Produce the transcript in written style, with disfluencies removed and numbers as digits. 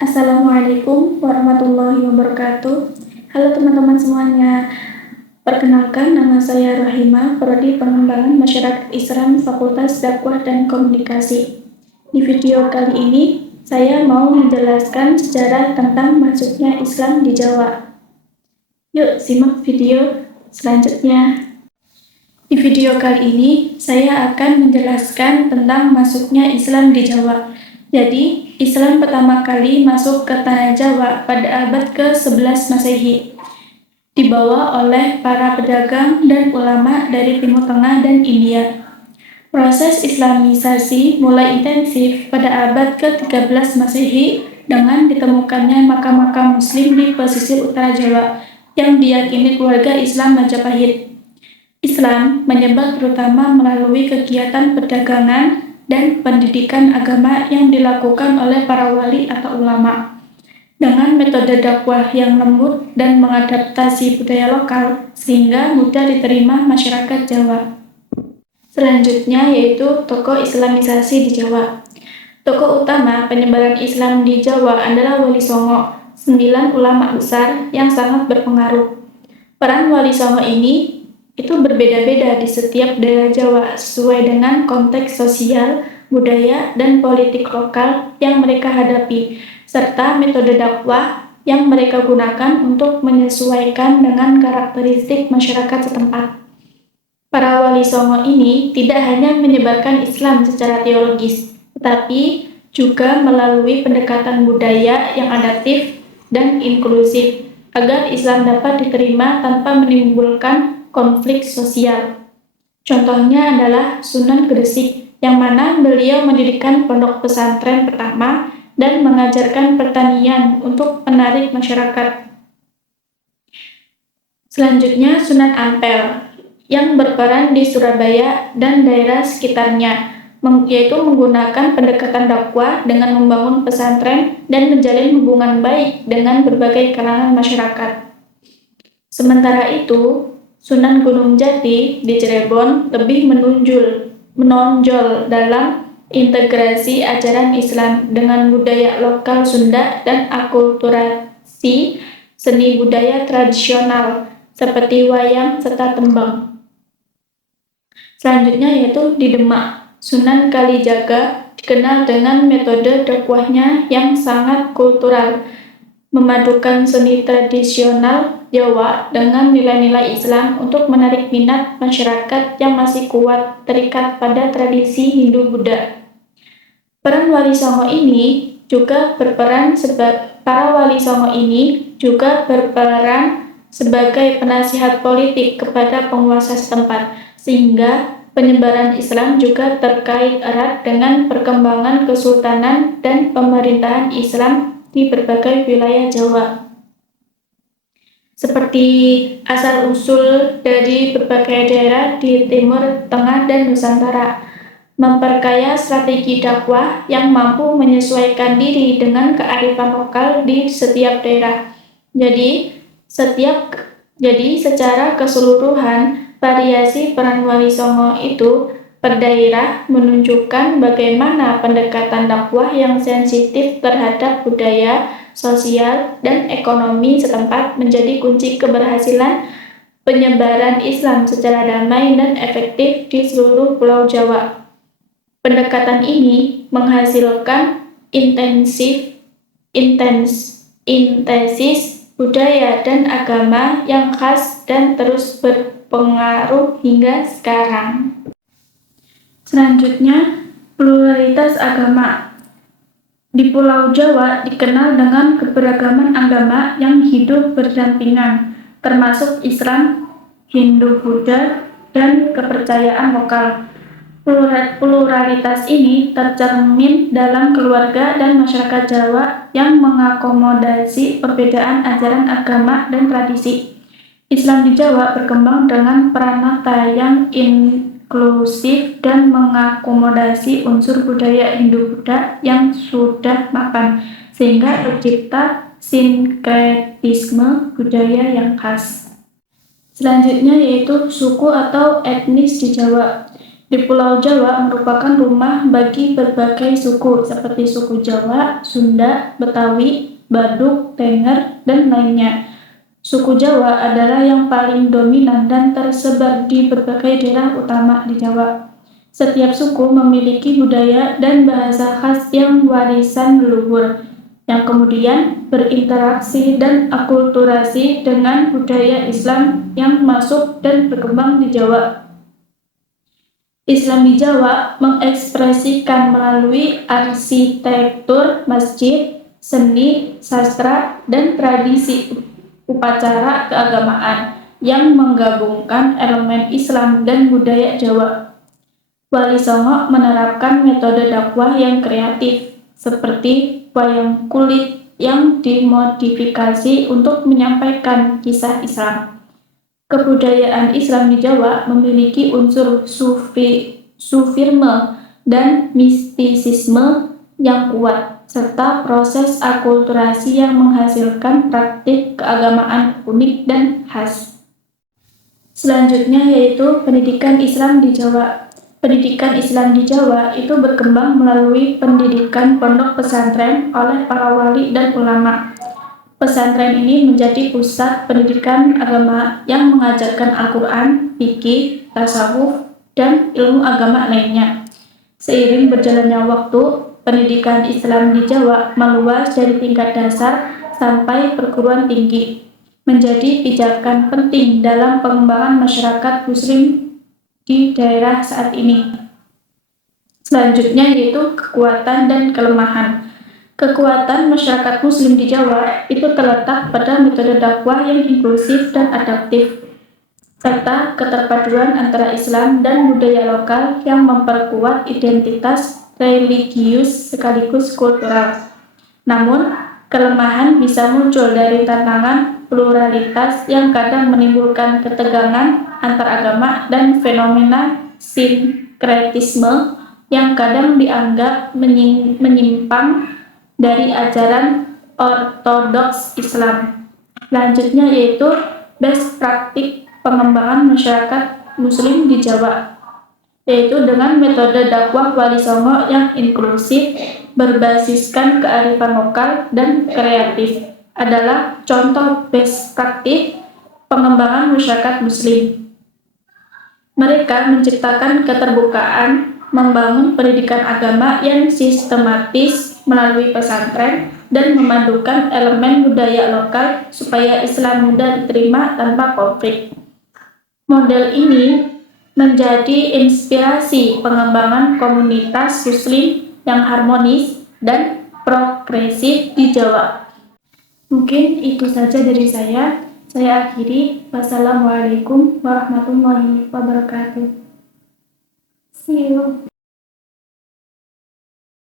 Assalamualaikum warahmatullahi wabarakatuh. Halo teman-teman semuanya. Perkenalkan, nama saya Rahima, Prodi Pengembangan Masyarakat Islam Fakultas Dakwah dan Komunikasi. Di video kali ini, saya mau menjelaskan sejarah tentang masuknya Islam di Jawa. Yuk, simak video selanjutnya. Di video kali ini, saya akan menjelaskan tentang masuknya Islam di Jawa. Jadi, Islam pertama kali masuk ke tanah Jawa pada abad ke-11 Masehi, dibawa oleh para pedagang dan ulama dari Timur Tengah dan India. Proses Islamisasi mulai intensif pada abad ke-13 Masehi dengan ditemukannya makam-makam Muslim di pesisir utara Jawa yang diyakini keluarga Islam Majapahit. Islam menyebar terutama melalui kegiatan perdagangan dan pendidikan agama yang dilakukan oleh para wali atau ulama. Dengan metode dakwah yang lembut dan mengadaptasi budaya lokal sehingga mudah diterima masyarakat Jawa. Selanjutnya yaitu tokoh Islamisasi di Jawa. Tokoh utama penyebaran Islam di Jawa adalah Wali Songo, 9 ulama besar yang sangat berpengaruh. Peran Wali Songo ini itu berbeda-beda di setiap daerah Jawa sesuai dengan konteks sosial, budaya, dan politik lokal yang mereka hadapi, serta metode dakwah yang mereka gunakan untuk menyesuaikan dengan karakteristik masyarakat setempat. Para wali songo ini tidak hanya menyebarkan Islam secara teologis, tetapi juga melalui pendekatan budaya yang adaptif dan inklusif, agar Islam dapat diterima tanpa menimbulkan konflik sosial. Contohnya adalah Sunan Gresik, yang mana beliau mendirikan pondok pesantren pertama dan mengajarkan pertanian untuk menarik masyarakat. Selanjutnya Sunan Ampel, yang berperan di Surabaya dan daerah sekitarnya, yaitu menggunakan pendekatan dakwah dengan membangun pesantren dan menjalin hubungan baik dengan berbagai kalangan masyarakat. Sementara itu, Sunan Gunung Jati di Cirebon lebih menonjol dalam integrasi ajaran Islam dengan budaya lokal Sunda dan akulturasi seni budaya tradisional seperti wayang serta tembang. Selanjutnya yaitu di Demak, Sunan Kalijaga dikenal dengan metode dakwahnya yang sangat kultural, memadukan seni tradisional Jawa dengan nilai-nilai Islam untuk menarik minat masyarakat yang masih kuat terikat pada tradisi Hindu-Buddha. Para wali songo ini juga berperan sebagai penasihat politik kepada penguasa setempat, sehingga penyebaran Islam juga terkait erat dengan perkembangan kesultanan dan pemerintahan Islam di berbagai wilayah Jawa. Seperti asal-usul dari berbagai daerah di Timur Tengah dan Nusantara, memperkaya strategi dakwah yang mampu menyesuaikan diri dengan kearifan lokal di setiap daerah. Jadi secara keseluruhan, variasi peran wali songo itu per daerah menunjukkan bagaimana pendekatan dakwah yang sensitif terhadap budaya, sosial, dan ekonomi setempat menjadi kunci keberhasilan penyebaran Islam secara damai dan efektif di seluruh Pulau Jawa. Pendekatan ini menghasilkan intesis budaya dan agama yang khas dan terus berpengaruh hingga sekarang. Selanjutnya, pluralitas agama. Di Pulau Jawa dikenal dengan keberagaman agama yang hidup berdampingan, termasuk Islam, Hindu-Buddha, dan kepercayaan lokal. Pluralitas ini tercermin dalam keluarga dan masyarakat Jawa yang mengakomodasi perbedaan ajaran agama dan tradisi. Islam di Jawa berkembang dengan peranata yang inklusif dan mengakomodasi unsur budaya Hindu-Buddha yang sudah mapan, sehingga tercipta sinkretisme budaya yang khas. Selanjutnya yaitu suku atau etnis di Jawa. Di Pulau Jawa merupakan rumah bagi berbagai suku seperti suku Jawa, Sunda, Betawi, Baduk, Tenger, dan lainnya. Suku Jawa adalah yang paling dominan dan tersebar di berbagai daerah utama di Jawa. Setiap suku memiliki budaya dan bahasa khas yang warisan leluhur, yang kemudian berinteraksi dan akulturasi dengan budaya Islam yang masuk dan berkembang di Jawa. Islam di Jawa mengekspresikan melalui arsitektur masjid, seni, sastra, dan tradisi upacara keagamaan yang menggabungkan elemen Islam dan budaya Jawa. Wali Songo menerapkan metode dakwah yang kreatif, seperti wayang kulit yang dimodifikasi untuk menyampaikan kisah Islam. Kebudayaan Islam di Jawa memiliki unsur sufisme dan mistisisme yang kuat, serta proses akulturasi yang menghasilkan praktik keagamaan unik dan khas. Selanjutnya yaitu pendidikan Islam di Jawa. Pendidikan Islam di Jawa itu berkembang melalui pendidikan pondok pesantren oleh para wali dan ulama. Pesantren ini menjadi pusat pendidikan agama yang mengajarkan Al-Quran, fikih, tasawuf, dan ilmu agama lainnya. Seiring berjalannya waktu, pendidikan Islam di Jawa meluas dari tingkat dasar sampai perguruan tinggi, menjadi pijakan penting dalam pengembangan masyarakat Muslim di daerah saat ini. Selanjutnya yaitu kekuatan dan kelemahan. Kekuatan masyarakat Muslim di Jawa itu terletak pada metode dakwah yang inklusif dan adaptif, serta keterpaduan antara Islam dan budaya lokal yang memperkuat identitas religius sekaligus kultural. Namun, kelemahan bisa muncul dari tantangan pluralitas yang kadang menimbulkan ketegangan antar agama dan fenomena sinkretisme yang kadang dianggap menyimpang dari ajaran ortodoks Islam. Selanjutnya yaitu best praktik pengembangan masyarakat Muslim di Jawa, yaitu dengan metode dakwah Wali Songo yang inklusif, berbasiskan kearifan lokal dan kreatif, adalah contoh best praktik pengembangan masyarakat Muslim. Mereka menciptakan keterbukaan, membangun pendidikan agama yang sistematis melalui pesantren, dan memadukan elemen budaya lokal supaya Islam mudah diterima tanpa konflik. Model ini menjadi inspirasi pengembangan komunitas Muslim yang harmonis dan progresif di Jawa. Mungkin itu saja dari saya. Saya akhiri. Wassalamualaikum warahmatullahi wabarakatuh. See you.